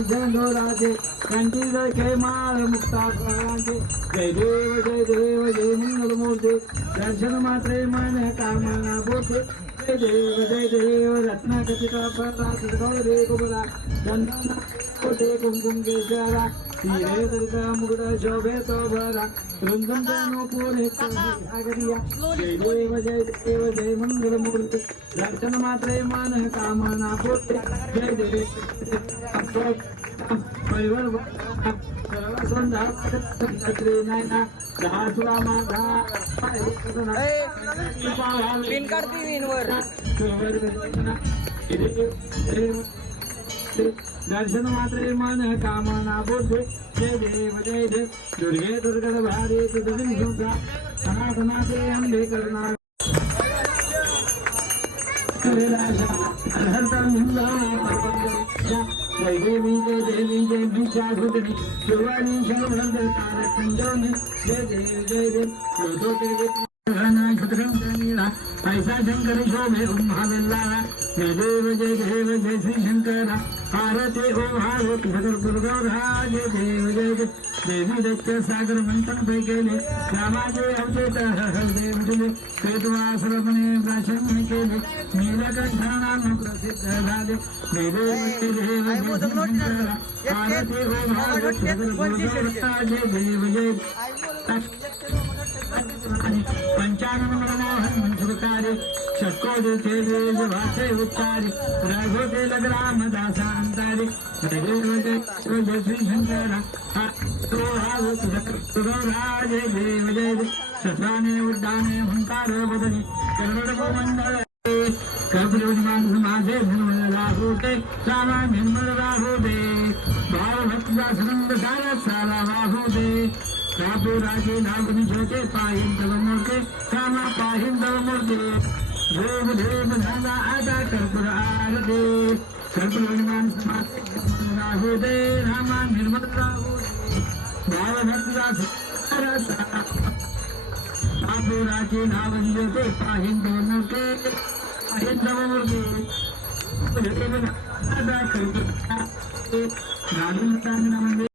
झंडोराचे त्यांची जय जय माळ मुक्ता प्राणांचे जय देव जय देव जय मंगल मूर्ती दर्शन मात्रे मन कामना बोते जय देव जय देव रत्नाकचिता परात गौरे कुबरा. चंदना कोटे कुमकुम केशरा हिरे दुर्गा मुकुट शोभे तो भरा रुंदन तनु पुरे सागरिया जय देव जय देव जय मंगल मूर्ती दर्शन मात्रे मन कामना बोते जय देव परिवार संधा नायना दहा तुला पिन विनवर. दर्शन मात्रे मन कामना बोधे। जय देव जय देव। दुर्गे दुर्गत भारी तुझा सनातनाचे अंबे करणार जय देवी जय देवी जय भिषाधुनी शिवानी शरण तारकंजनी जय जय देव। ऐसा शंकर शोभे उम्हावेल्ला जय देव जय देव जय श्री शंकरा भारते ओ भारत भगर दुर्गौरा जय देव जय. देव देवी दत्त सागर मंथन पै केले रामाचे अवचेत देव दिले पेटवासरपणे प्राचन्य केले नीलकंठनाम प्रसिद्ध झाले. देव देव जय श्री शंकर भारते ओ भारत भगर दुर्गौरा जय देव जय पंचानन मनमोहन मनसुखारे षटकोदे तेज भाषे उच्चारे रघोते लग्राम दासांतारे जय जय श्री शंकर जय देव जय देव शत्राने उड्डाणे हुंकार वदने करुण मंडळ कपिलमान माझे निर्मळ राहुते सारा निर्मळ राहुदे भाव भक्ता सुंद सारा सारा राहुदे राजे नागनी छोटे पाहिंदव मोठे कामा पाहिंदव मोठे देव देव झाला आदा कर्पूर आरदे कर्पूर राहू दे रामा निर्मल राहू भाव भक्ता राजे नागनी छोटे पाहिंदव मोठे पाहिंदव मोठे देव आदा कर्पूर नागरिकांना